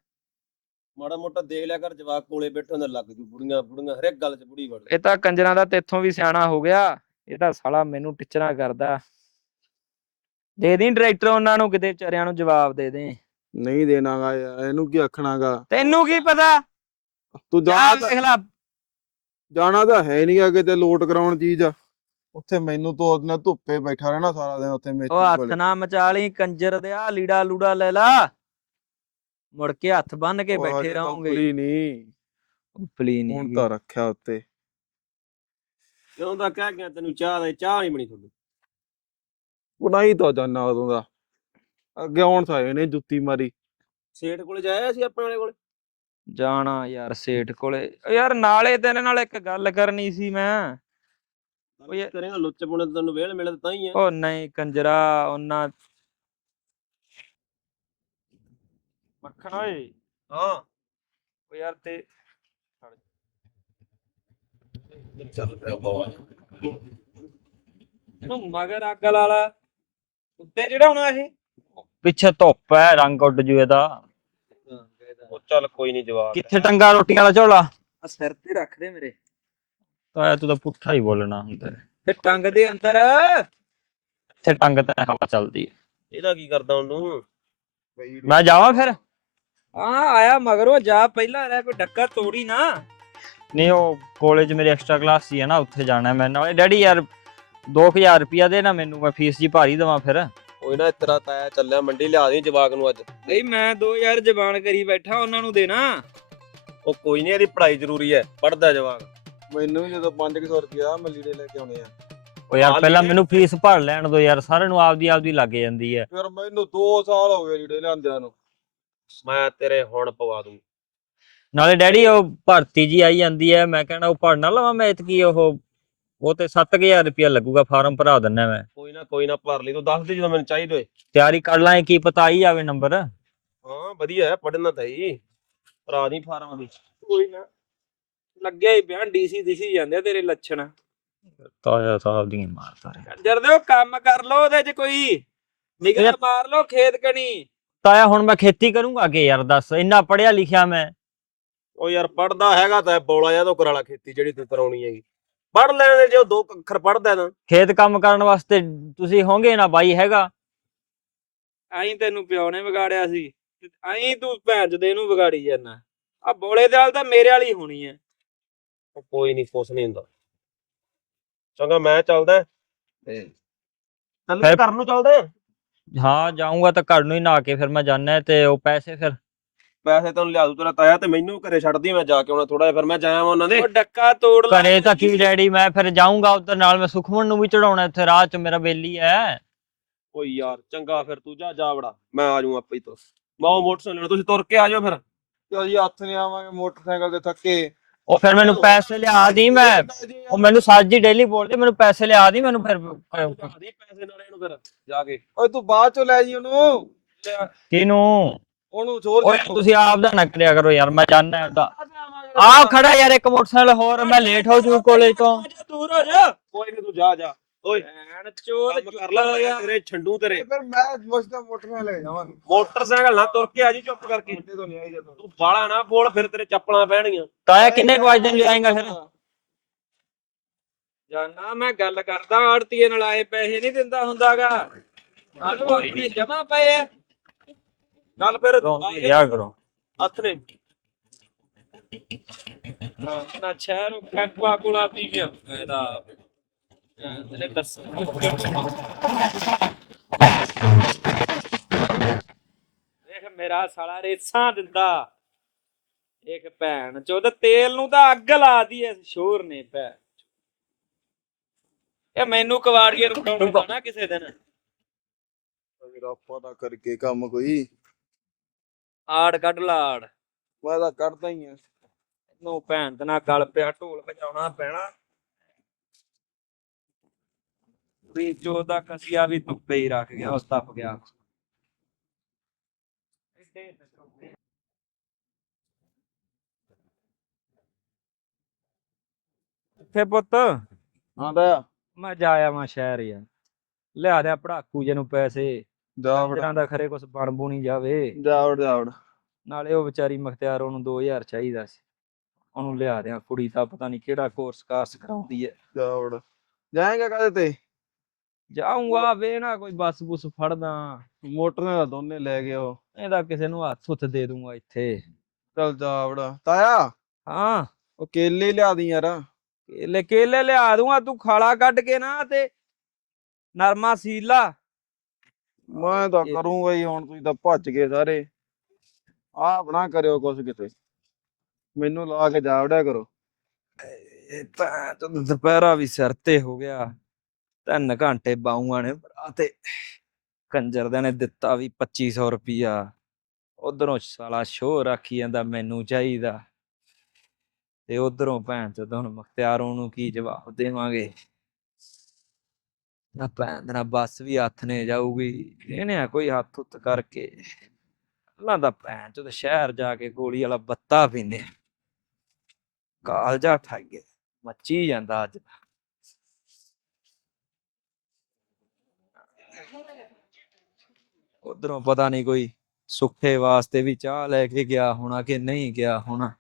Speaker 2: ਮਾੜਾ ਮੋਟਾ ਦੇਖ ਲਿਆ ਕਰ ਜਵਾਕ ਕੋਲੇ ਬੈਠੇ ਹੁੰਦੇ ਲੱਗ ਜੂ ਬੁੜੀਆਂ ਬੁੜੀਆਂ ਹਰੇਕ ਗੱਲ 'ਚ ਬੁੜੀ ਵੜ
Speaker 1: ਇਹ ਤਾਂ ਕੰਜਰਾਂ ਦਾ ਤੇਥੋਂ ਵੀ ਸਿਆਣਾ ਹੋ ਗਿਆ ਇਹ ਤਾਂ ਸਾਲਾ ਮੈਨੂੰ ਟਿਚਰਾ ਕਰਦਾ। ਦੇ ਦੀ ਡਾਇਰੈਕਟਰ ਉਹਨਾਂ ਨੂੰ ਕਿਤੇ ਵਿਚਾਰਿਆਂ ਨੂੰ ਜਵਾਬ ਦੇ ਦੇ
Speaker 3: ਨਹੀਂ ਦੇਣਾਗਾ ਯਾਰ ਇਹਨੂੰ ਕੀ ਆਖਣਾਗਾ?
Speaker 1: ਤੈਨੂੰ ਕੀ ਪਤਾ?
Speaker 3: ਤੂੰ ਜਾ
Speaker 1: ਦੇਖ ਲੈ।
Speaker 3: ਜਾਣਾ ਤਾਂ ਹੈ ਨਹੀਂ ਆ ਕਿਤੇ ਲੋਟ ਕਰਾਉਣ ਚੀਜ਼। ਉੱਥੇ ਮੈਨੂੰ ਤੋਂ ਉਹਦੇ ਨਾਲ ਧੁੱਪੇ ਬੈਠਾ ਰਹਿਣਾ ਸਾਰਾ ਦਿਨ ਉੱਥੇ ਮੇਚੀ
Speaker 1: ਉਹ ਹੱਥ
Speaker 3: ਕੋਲੇ
Speaker 1: ਨਾ ਮਚਾ ਲਈ ਕੰਜਰ ਦੇ ਆ ਲੀੜਾ ਲੂੜਾ ਲੈ ਲਾ। ਮੁੜ ਕੇ ਹੱਥ ਬੰਨ ਕੇ
Speaker 3: ਉਹ
Speaker 1: ਬੈਠੇ
Speaker 3: ਤਾਂ
Speaker 1: ਰਹੋਗੇ।
Speaker 3: ਉਪਲੀ ਨਹੀਂ।
Speaker 1: ਉਪਲੀ
Speaker 3: ਹੁਣ
Speaker 1: ਨਹੀਂ
Speaker 3: ਤਾਂ ਰੱਖਿਆ ਉੱਤੇ।
Speaker 2: ਕਿਉਂ ਦਾ ਕਹਿ ਗਿਆ ਤੈਨੂੰ ਚਾਹ ਦੇ ਚਾਹ ਨਹੀਂ ਬਣੀ ਤੁਹਾਨੂੰ
Speaker 3: ਉਹ ਨਹੀਂ ਤਾਂ ਜਾਨਾ ਉਦੋਂ ਦਾ। ਅੱਗੇ ਆਉਣ ਸਾਏ ਨੇ ਜੁੱਤੀ ਮਾਰੀ।
Speaker 2: ਸੇਠ ਕੋਲੇ ਜਾਇਆ ਸੀ ਆਪਣੇ ਵਾਲੇ ਕੋਲੇ?
Speaker 1: ਜਾਣਾ ਯਾਰ ਸੇਠ ਕੋਲੇ। ਯਾਰ ਨਾਲੇ ਤੇਰੇ ਨਾਲ ਇੱਕ ਗੱਲ ਕਰਨੀ ਸੀ ਮੈਂ। ਉਹ ਯਾਰ-
Speaker 2: ਕਰੇਗਾ ਲੁੱਚ ਪੁਣੇ ਤੈਨੂੰ ਵੇਲ ਮਿਲੇ ਤਾਂ ਹੀ ਹੈ।
Speaker 1: ਉਹ ਨਹੀਂ ਕੰਜਰਾ ਉਹਨਾਂ ਮੱਖਣ ਓਏ।
Speaker 2: ਹਾਂ।
Speaker 1: ਉਹ ਯਾਰ ਤੇ
Speaker 2: ਚੱਲ ਪਿਆ ਬਾਵਾ
Speaker 1: ਇਹਨੂੰ ਮਗਰ ਅੱਗ ਲਾ ਲਾ। ਉੱਤੇ ਜਿਹੜਾ ਹੋਣਾ ਇਹ?
Speaker 4: ਪਿੱਛੇ ਧੁੱਪ ਹੈ ਰੰਗ ਉੱਡ ਜੂ ਇਹਦਾ।
Speaker 2: ਉਹ ਚੱਲ ਕੋਈ ਨਹੀਂ ਜਵਾਬ
Speaker 4: ਕਿੱਥੇ ਟੰਗਾ ਰੋਟੀਆਂ ਵਾਲਾ ਝੋਲਾ?
Speaker 1: ਆ ਸਿਰ ਤੇ ਰੱਖ ਦੇ ਮੇਰੇ।
Speaker 4: ਤਾਇਆ ਤੂੰ ਤਾਂ ਪੁੱਠਾ ਹੀ ਬੋਲਣਾ ਹੁੰਦਾ ਹੈ।
Speaker 1: ਤੇ ਟੰਗ ਦੇ ਅੰਦਰ।
Speaker 4: ਇੱਥੇ ਟੰਗ ਤਾਂ ਹਵਾ ਚੱਲਦੀ ਹੈ।
Speaker 2: ਇਹਦਾ ਕੀ ਕਰਦਾ ਉਹਨੂੰ
Speaker 4: ਮੈਂ ਜਾਵਾਂ ਫਿਰ?
Speaker 1: ਆ ਆਇਆ ਮਗਰੋਂ ਜਾ ਪਹਿਲਾਂ ਰਹਿ ਕੋਈ ਡੱਕਾ ਤੋੜੀ ਨਾ।
Speaker 4: ਨਹੀਂ ਉਹ ਕਾਲਜ ਮੇਰੀ ਐਕਸਟਰਾ ਕਲਾਸ ਸੀ ਹੈ ਨਾ ਉੱਥੇ ਜਾਣਾ ਮੈਂ। ਨਾਲੇ ਡੈਡੀ ਯਾਰ 2000 ਰੁਪਿਆ ਦੇ ਨਾ ਮੈਨੂੰ ਮੈਂ ਫੀਸ ਜੀ ਭਾਰੀ ਦੇਵਾਂ ਫਿਰ।
Speaker 2: ਕੋਈ ਨਾ ਤੇਰਾ ਤਾਇਆ ਚੱਲਿਆ ਮੰਡੀ ਲਿਆ ਦੇ ਜਵਾਕ ਨੂੰ ਅੱਜ।
Speaker 1: ਨਹੀਂ ਮੈਂ 2000 ਜ਼ਬਾਨ ਕਰੀ ਬੈਠਾ ਉਹਨਾਂ ਨੂੰ ਦੇਣਾ।
Speaker 2: ਉਹ ਕੋਈ ਨਹੀਂ ਇਹਦੀ ਪੜ੍ਹਾਈ ਜ਼ਰੂਰੀ ਹੈ। ਪੜਦਾ ਜਵਾਕ।
Speaker 3: ਮੈਨੂੰ ਵੀ ਜਦੋਂ 500 ਰੁਪਿਆ ਮੈਂ ਲੀੜੇ ਲੈ ਕੇ ਆਉਣੇ ਆ।
Speaker 4: ਉਹ ਯਾਰ ਪਹਿਲਾਂ ਮੈਨੂੰ ਫੀਸ ਭਰ ਲੈਣ ਦਿਓ ਯਾਰ ਸਾਰਿਆਂ ਨੂੰ ਆਪਦੀ ਆਪਦੀ ਲੱਗ ਜਾਂਦੀ ਹੈ
Speaker 3: ਫਿਰ ਮੈਨੂੰ 2 ਸਾਲ ਹੋ ਗਏ ਲੀੜੇ ਲਿਆਂਦਿਆਂ ਨੂੰ।
Speaker 2: ਮੈਂ ਤੇਰੇ ਹੁਣ ਪਵਾ ਦੂੰ।
Speaker 4: ਨਾਲੇ ਡੈਡੀ ਉਹ ਭਰਤੀ ਜੀ ਆਈ ਜਾਂਦੀ ਹੈ ਮੈਂ ਕਹਿਣਾ ਉਹ ਭਰ ਨਾ ਲਵਾਂ ਮੈਂ ਇਤਕੀ ਉਹ ਉਹ ਤੇ 7000 ਰੁਪਿਆ ਲੱਗੂਗਾ ਫਾਰਮ ਭਰਾ ਦਿੰਨਾ ਮੈਂ।
Speaker 2: ਕੋਈ ਨਾ ਕੋਈ ਨਾ ਭਰ ਲਈ ਤੂੰ ਦੱਸ ਦੇ ਜਦੋਂ ਮੈਨੂੰ ਚਾਹੀਦੇ ਹੋਏ।
Speaker 4: ਤਿਆਰੀ ਕਰ ਲਾਂ ਕੀ ਪਤਾ ਆਈ ਜਾਵੇ ਨੰਬਰ।
Speaker 2: ਹਾਂ ਵਧੀਆ ਹੈ ਪੜਨਾ ਤਾਂ ਹੀ ਭਰਾ ਦੀ ਫਾਰਮ ਦੀ
Speaker 1: ਕੋਈ ਨਾ। ਲੱਗਿਆ ਹੀ ਪਿਆ ਡੀਸੀ ਦਿਸੀ ਜਾਂਦੇ ਆ ਤੇਰੇ ਲੱਛਣ।
Speaker 4: ਤਾਇਆ ਸਾਹਿਬ ਦੀਆਂ ਮਾਰਦਾ ਰਿਹਾ
Speaker 1: ਕੰਜਰ ਦੇ ਉਹ ਕੰਮ ਕਰ ਲੋ ਉਹਦੇ 'ਚ ਕੋਈ ਨਿਗਾਹ ਮਾਰ ਲੋ ਖੇਤ ਕਣੀ।
Speaker 4: ਤਾਇਆ ਹੁਣ ਮੈਂ ਖੇਤੀ ਕਰੂੰਗਾ ਅੱਗੇ ਯਾਰ ਦੱਸ ਇੰਨਾ ਪੜਿਆ ਲਿਖਿਆ ਮੈਂ।
Speaker 2: ਉਹ ਯਾਰ ਪੜਦਾ ਹੈਗਾ ਤਾਂ ਬੋਲਾ ਜਾਂ ਤੋਂ ਕਰਾਲਾ ਖੇਤੀ ਜਿਹੜੀ ਤੂੰ ਕਰਾਉਣੀ ਹੈਗੀ। ਪੜ ਲੈਣ ਦੇ ਜੇ ਉਹ ਦੋ ਅੱਖਰ ਪੜਦਾ ਨਾ।
Speaker 4: ਖੇਤ ਕੰਮ ਕਰਨ ਵਾਸਤੇ ਤੁਸੀਂ ਹੋਗੇ ਨਾ ਬਾਈ ਹੈਗਾ?
Speaker 1: ਐਂ ਤੈਨੂੰ ਪਿਓ ਨੇ ਵਿਗਾੜਿਆ ਸੀ ਐਂ ਤੂੰ ਭੈਣ ਦੇ ਨੂੰ ਵਿਗਾੜੀ ਜਾਂਦਾ ਆ ਬੋਲੇ ਦੇ ਨਾਲ ਤਾਂ ਮੇਰੇ ਵਾਲੀ ਹੋਣੀ ਐ।
Speaker 2: ਉਹ ਕੋਈ ਨਹੀਂ ਕੁਛ ਨਹੀਂ ਹੁੰਦਾ। ਚੰਗਾ ਮੈਂ ਚੱਲਦਾ। ਚੱਲ ਘਰ ਨੂੰ ਚੱਲਦੇ
Speaker 4: ਹਾਂ ਜਾਊਂਗਾ ਤਾਂ ਘਰ ਨੂੰ ਹੀ ਨਹਾ ਕੇ ਫਿਰ ਮੈਂ ਜਾਣਾ ਤੇ ਉਹ ਪੈਸੇ ਫਿਰ।
Speaker 2: ਪੈਸੇ ਤੈਨੂੰ ਲਿਆ ਦੂ ਤੇਰਾ ਤਾਇਆ ਤੇ ਮੈਨੂੰ ਘਰੇ ਛੱਡਦੀ ਮੈਂ ਜਾ ਕੇ ਆਉਣਾ ਥੋੜਾ ਜਿਹਾ ਫਿਰ ਮੈਂ ਜਾਇਆ ਉਹਨਾਂ ਦੇ।
Speaker 1: ਉਹ ਡੱਕਾ ਤੋੜ ਲਾ।
Speaker 4: ਘਰੇ ਤਾਂ ਕੀ ਡੈਡੀ ਮੈਂ ਫਿਰ ਜਾਊਂਗਾ ਉਧਰ ਨਾਲ ਮੈਂ ਸੁਖਮਨ ਨੂੰ ਵੀ ਚੜਾਉਣਾ ਇੱਥੇ ਰਾਹ ਚ ਮੇਰਾ ਬੇਲੀ ਹੈ
Speaker 2: ਓਏ ਯਾਰ ਚੰਗਾ ਫਿਰ ਤੂੰ ਜਾ ਜਾ ਵੜਾ। ਮੈਂ ਆ ਜਾਊਂ ਆਪੇ ਹੀ ਤੋਂ। ਮੈਂ ਉਹ ਮੋਟਰਸਾਈਕਲ ਲੈਣਾ ਤੁਸੀਂ ਤੁਰ ਕੇ ਆ ਜਾਓ ਫਿਰ।
Speaker 3: ਤੇ ਅਸੀਂ ਹੱਥ ਨਹੀਂ ਆਵਾਂਗੇ ਮੋਟਰਸਾਈਕਲ ਤੇ ਥੱਕੇ।
Speaker 4: ਉਹ ਫਿਰ ਮੈਨੂੰ ਪੈਸੇ ਲਿਆ ਦੀ ਮੈਂ। ਉਹ ਮੈਨੂੰ ਸਾਜੀ ਡੇਲੀ ਬੋਲਦੇ ਮੈਨੂੰ ਪੈਸੇ ਲਿਆ ਦੀ ਮੈਨੂੰ ਫਿਰ
Speaker 2: ਦੀ ਪੈਸੇ ਨਾਲ ਇਹਨੂੰ ਫਿਰ ਜਾ ਕੇ।
Speaker 3: ਓਏ ਤੂੰ ਬਾਅਦ ਚੋਂ ਲੈ ਜੀ ਉਹਨੂੰ।
Speaker 4: ਕਿਨੂੰ
Speaker 3: ਉਹਨੂੰ ਜ਼ੋਰ
Speaker 4: ਓਏ ਤੁਸੀਂ ਆਪ ਦਾ ਨਾ ਕਰਿਆ ਕਰੋ ਯਾਰ ਮੈਂ ਜਾਣਾ ਉਹਦਾ ਆ ਖੜਾ ਯਾਰ ਇੱਕ ਮੋਟਰਸਾਈਕਲ ਹੋਰ ਮੈਂ ਲੇਟ ਹੋ ਜੂ ਕਾਲਜ ਤੋਂ।
Speaker 1: ਦੂਰ ਹੋ ਜਾ।
Speaker 2: ਕੋਈ ਨਹੀਂ ਤੂੰ ਜਾ ਜਾ।
Speaker 1: ਚੋਦ
Speaker 2: ਕੰਮ ਕਰ ਲੈ ਤੇਰੇ ਛੰਡੂ ਤੇਰੇ।
Speaker 3: ਫਿਰ ਮੈਂ ਮਸਤਾ ਮੋਟਰਸਾਈਕਲ ਲੈ ਜਾਵਾਂਗਾ
Speaker 2: ਮੋਟਰਸਾਈਕਲ ਨਾ ਤੁਰ ਕੇ ਆ ਜੀ ਚੁੱਪ ਕਰਕੇ।
Speaker 3: ਮੁੰਡੇ ਤੋਂ ਨਹੀਂ ਆਈ ਜਦੋਂ।
Speaker 2: ਤੂੰ ਬਾਲਾ ਨਾ ਬੋਲ ਫਿਰ ਤੇਰੇ ਚੱਪਲਾਂ ਪੈਣਗੀਆਂ।
Speaker 4: ਤਾਇਆ ਕਿੰਨੇ ਕੁ ਵਜੇ ਨੂੰ ਜਾਏਗਾ ਫਿਰ?
Speaker 1: ਜਾਨਾ ਮੈਂ ਗੱਲ ਕਰਦਾ ਆੜਤੀਏ ਨਾਲ ਆਏ ਪੈਸੇ ਨਹੀਂ ਦਿੰਦਾ ਹੁੰਦਾਗਾ। ਆਲੂ ਆਪਣੀ ਜਮਾ ਪਏ ਆ।
Speaker 2: ਚੱਲ ਫਿਰ
Speaker 4: ਰਿਹਾ ਕਰੋ।
Speaker 2: ਹੱਥ ਨੇ।
Speaker 1: ਨਾ ਸ਼ਹਿਰ ਕੱਕਵਾ ਕੋਲਾ ਪੀ ਗਿਆ ਇਹਦਾ ਦੇਖ ਮੇਰਾ ਸਾਲਾ ਰੇਸਾਂ ਦਿੰਦਾ। ਇੱਕ ਭੈਣ ਚੋਦ ਤੇਲ ਨੂੰ ਤਾਂ ਅੱਗ ਲਾਦੀ ਐ ਸ਼ੋਰ ਨੇ ਪੈ ਇਹ ਮੈਨੂੰ ਕਵਾੜੀਏ ਫੜਾਉਣਾ ਨਾ ਕਿਸੇ ਦਿਨ।
Speaker 3: ਫਿਰ ਆਪਾਂ ਦਾ ਕਰਕੇ ਕੰਮ ਕੋਈ।
Speaker 1: ਆੜ ਕੱਢ ਲਾੜ।
Speaker 3: ਮੈਂ ਤਾਂ ਕਰਦਾ ਹੀ ਆ।
Speaker 1: ਨੂੰ ਭੈਣ ਦੇ ਨਾਲ ਗਲ ਪਿਆ ਢੋਲ ਵਜਾਉਣਾ ਪੈਣਾ। ਵੀ ਜੋ ਦਾ ਕਸੀਆ ਵੀ ਧੁੱਪੇ ਹੀ ਰੱਖ ਗਿਆ ਉਸ ਤੱਪ ਗਿਆ। ਫੇ ਪੁੱਤ।
Speaker 3: ਆਂਦਾ
Speaker 1: ਮੈਂ ਜਾਇਆ ਮੈਂ ਸ਼ਹਿਰ ਯਾਰ। ਲਿਆ ਦਿਆ ਪੜਾਕੂ ਜੇ ਨੂੰ ਪੈਸੇ।
Speaker 3: ਜਾ ਵੜ।
Speaker 1: ਜਿਹੜਾ ਦਾ ਖਰੇ ਕੁਛ ਬਣ ਬੁਣੀ ਜਾਵੇ।
Speaker 3: ਜਾ ਵੜ ਜਾ ਵੜ।
Speaker 1: ਨਾਲੇ ਉਹ ਵਿਚਾਰੀ ਮਖਤਿਆਰ ਉਹਨੂੰ 2000 ਚਾਹੀਦਾ ਸੀ। ਉਹਨੂੰ ਲਿਆ ਦਿਆਂ ਕੁੜੀ ਦਾ ਪਤਾ ਨਹੀਂ ਕਿਹੜਾ ਕੋਰਸ ਕਾਰਸ ਕਰਾਉਂਦੀ ਹੈ।
Speaker 3: ਜਾ ਵੜ। ਜਾਏਗਾ ਕਦੇ ਤੇ?
Speaker 1: ਜਾਊਂਗਾ ਵੇ ਨਾ ਕੋਈ ਬੱਸ ਬੁਸ ਫੜਦਾ।
Speaker 3: ਮੋਟਰਸਾਈਕਲ ਦੋਨੇ ਲੈ ਉਹ
Speaker 1: ਇਹਦਾ ਕਿਸੇ ਨੂੰ ਹੱਥ ਹੁੱਥ ਦੇ ਦੂੰਗਾ ਇੱਥੇ।
Speaker 3: ਚੱਲ ਜਾ ਵੜ ਤਾਇਆ?
Speaker 1: ਹਾਂ।
Speaker 3: ਉਹ ਕੇਲੇ ਲਿਆ ਦੀ ਯਾਰ।
Speaker 1: ਕੇਲੇ ਕੇਲੇ ਲਿਆ ਦੂੰਗਾ ਤੂੰ ਖਾਲਾ ਕੱਢ ਕੇ ਨਾ ਤੇ ਨਰਮਾ ਸੀਲਾ
Speaker 3: ਮੈਂ ਤਾਂ ਕਰੂੰਗਾ ਹੀ ਹੁਣ ਤੁਸੀਂ ਤਾਂ ਭੱਜ ਗਏ ਸਾਰੇ। ਆਪ ਨਾ ਕਰਿਓ ਕੁਛ ਕਿਤੇ। ਮੈਨੂੰ ਲਾ ਕੇ ਜਾ ਵੜਿਆ ਕਰੋ।
Speaker 1: ਇਹ ਤਾਂ ਦੁਪਹਿਰਾ ਵੀ ਸਿਰ ਤੇ ਹੋ ਗਿਆ। ਤਿੰਨ ਘੰਟੇ ਬਾਊਆਂ ਨੇ ਭਰਾ ਤੇ ਕੰਜਰ ਦੇ ਨੇ ਦਿੱਤਾ ਵੀ 2500 ਰੁਪਿਆ ਉਧਰੋਂ ਸਾਲਾ ਸ਼ੋਰ ਰੱਖੀ ਜਾਂਦਾ, ਮੈਨੂੰ ਚਾਹੀਦਾ। ਤੇ ਉਧਰੋਂ ਭੈਣ ਚੋਦ ਹੁਣ ਮੁਖਤਿਆਰੋਂ ਨੂੰ ਕੀ ਜਵਾਬ ਦੇਵਾਂਗੇ? ਨਾ ਭੈਣ ਦਾ ਬੱਸ ਵੀ ਹੱਥ ਨੇ ਜਾਊਗੀ, ਇਹਨੇ ਆ ਕੋਈ ਹੱਥ ਉੱਤ ਕਰਕੇ। ਅੱਲਾਂ ਦਾ ਭੈਣ ਚੋਦ ਸ਼ਹਿਰ ਜਾ ਕੇ ਗੋਲੀ ਵਾਲਾ ਬੱਤਾ ਪੀਂਦੇ। ਆ। ਕਾਲਜਾ ਠੱਗੇ ਮੱਚੀ ਜਾਂਦਾ ਅੱਜ। ਉਧਰੋਂ ਪਤਾ ਨਹੀਂ ਕੋਈ ਸੁੱਖੇ ਵਾਸਤੇ ਵੀ ਚਾਹ ਲੈ ਕੇ ਗਿਆ ਹੋਣਾ ਕਿ ਨਹੀਂ ਗਿਆ ਹੋਣਾ।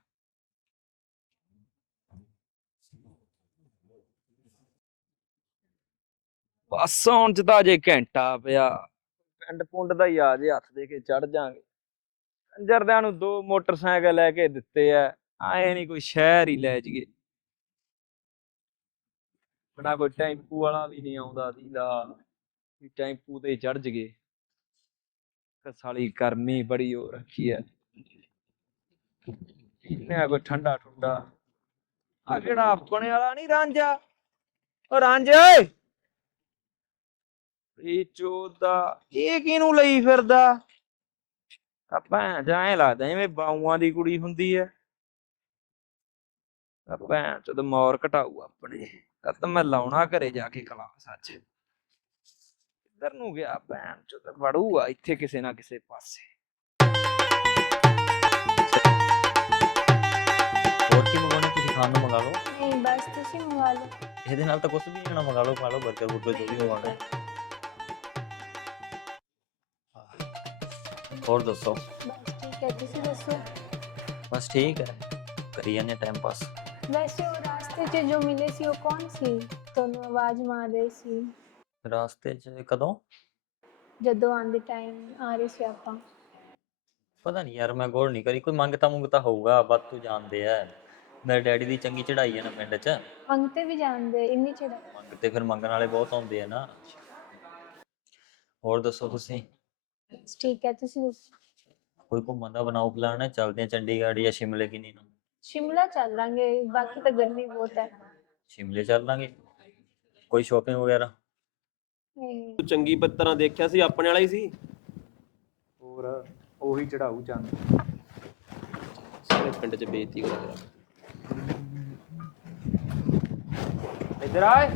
Speaker 1: ਬਸ ਹੁਣ ਚ ਤਾਂ ਜੇ ਘੰਟਾ ਪਿਆ। ਪਿੰਡ ਪੁੰਡ ਦਾ ਹੀ ਆ ਜੇ ਹੱਥ ਦੇ ਕੇ ਚੜ ਜਾਾਂਗੇ। ਕੰਜਰਦਿਆਂ ਨੂੰ ਦੋ ਮੋਟਰਸਾਈਕਲ ਲੈ ਕੇ ਦਿੱਤੇ ਆ ਆਏ ਨਹੀਂ ਕੋਈ ਸ਼ਹਿਰ ਹੀ ਲੈ ਜੀਏ ਬੜਾ ਕੋਈ ਟੈਂਪੂ ਵਾਲਾ ਵੀ ਨਹੀਂ ਆਉਂਦਾ ਦੀਦਾ ਟੈਂਪੂ ਤੇ ਚੜ ਜਗੇ ਸਾਲੀ ਗਰਮੀ ਬੜੀ ਹੋ ਰੱਖੀ ਹੈ। ਇਹਨੇ ਕੋਈ ਠੰਡਾ ਠੁੰਡਾ। ਆ ਕਿਹੜਾ ਆਪਣੇ ਵਾਲਾ ਨਹੀਂ ਰਾਂਝਾ? ਓ ਰਾਂਝਾ! ਓਏ ਇਹ ਚੋਦਾ, ਇਹ ਕਿਹਨੂੰ ਲਈ ਫਿਰਦਾ? ਆਪਾਂ ਜਾਏ ਲੱਗਦਾ ਐਵੇਂ ਬਾਊਆਂ ਦੀ ਕੁੜੀ ਹੁੰਦੀ ਐ ਆਪਾਂ ਚੋਦ ਮੌਰ ਘਟਾਊ ਆਪਣੇ। ਕਦ ਮੈਂ ਲਾਉਣਾ ਘਰੇ ਜਾ ਕੇ ਕਲਾਸ ਅੱਜ। ਇੱਧਰ ਨੂੰ ਗਿਆ ਭੈਣ ਚੋਦ ਵੜੂਗਾ ਇੱਥੇ ਕਿਸੇ ਨਾ ਕਿਸੇ ਪਾਸੇ।
Speaker 4: ਹੋਰ ਕੀ ਮੰਗਾਉਣਾ ਤੁਸੀਂ ਖਾਣ ਨੂੰ ਮੰਗਾ ਲਓ।
Speaker 5: ਨਹੀਂ ਬਸ ਤੁਸੀਂ ਮੰਗਾ ਲਓ।
Speaker 4: ਇਹਦੇ ਨਾਲ ਤਾਂ ਕੁਝ ਵੀ ਨਹੀਂ ਮੰਗਾ ਲਓ ਖਾ ਲਓ 버ਗਰ ਬੁਰਗਰ ਜੋ ਵੀ ਮੰਗਵਾਉਣਾ। ਹੈ ਹੋਰ ਦੱਸੋ?
Speaker 5: ਬਸ ਠੀਕ ਹੈ ਤੁਸੀਂ ਦੱਸੋ?
Speaker 4: ਬਸ ਠੀਕ ਹੈ ਕਰੀ ਜਾਂਦੇ ਟਾਈਮ ਪਾਸ
Speaker 5: ਵੈਸੇ ਉਹ ਰਾਸਤੇ 'ਚ ਜੋ ਮਿਲੇ ਸੀ ਉਹ ਕੌਣ ਸੀ? ਤੁਹਾਨੂੰ ਆਵਾਜ਼ ਮਾਰ ਰਹੇ ਸੀ।
Speaker 4: ਰਾਸਤੇ 'ਚ ਕਦੋਂ?
Speaker 5: ਜਦੋਂ ਆਂਦੇ ਟਾਈਮ ਆ ਰਹੇ ਸੀ ਆਪਾਂ।
Speaker 4: ਪਤਾ ਨਹੀਂ ਯਾਰ ਮੈਂ ਗੌਰ ਨਹੀਂ ਕਰੀ ਕੋਈ ਮੰਗਤਾ ਮੁੰਗਤਾ ਹੋਊਗਾ ਤੂੰ ਜਾਣਦੇ ਆ। ਮੇਰੇ ਡੈਡੀ ਦੀ ਚੰਗੀ ਚੜਾਈ ਹੈ ਨਾ ਪਿੰਡ 'ਚ।
Speaker 5: ਮੰਗਤੇ ਵੀ ਜਾਣਦੇ ਇੰਨੀ ਚਿਰ
Speaker 4: ਮੰਗਤੇ ਫਿਰ ਮੰਗਣ ਵਾਲੇ ਬਹੁਤ ਆਉਂਦੇ ਆ ਨਾ। ਹੋਰ ਦੱਸੋ ਤੁਸੀਂ?
Speaker 5: ਠੀਕ ਹੈ ਤੁਸੀਂ ਦੱਸੋ?
Speaker 4: ਕੋਈ ਘੁੰਮਣ ਦਾ ਬਣਾਓ ਪਲਾਨ ਹੈ ਚੱਲਦੇ ਆ ਚੰਡੀਗੜ੍ਹ ਜਾਂ ਸ਼ਿਮਲੇ ਕਿ ਨਹੀਂ ਨੂੰ?
Speaker 5: ਸ਼ਿਮਲਾ ਚੱਲ ਲਾਂਗੇ ਬਾਕੀ ਤਾਂ ਗਰਮੀ ਬਹੁਤ ਹੈ।
Speaker 4: ਸ਼ਿਮਲੇ ਚੱਲ ਲਾਂਗੇ। ਕੋਈ ਸ਼ਾਪਿੰਗ ਵਗੈਰਾ?
Speaker 2: ਤੂੰ ਚੰਗੀ ਪ- ਤਰ੍ਹਾਂ ਦੇਖਿਆ ਸੀ ਆਪਣੇ ਵਾਲਾ ਹੀ ਸੀ?
Speaker 1: ਹੋਰ ਉਹੀ ਚੜਾਊ ਚੰਦ
Speaker 2: ਸਾਰੇ ਪਿੰਡ 'ਚ ਬੇਇੱਜ਼ਤੀ ਕਰਾ।
Speaker 1: ਇੱਧਰ ਆਏ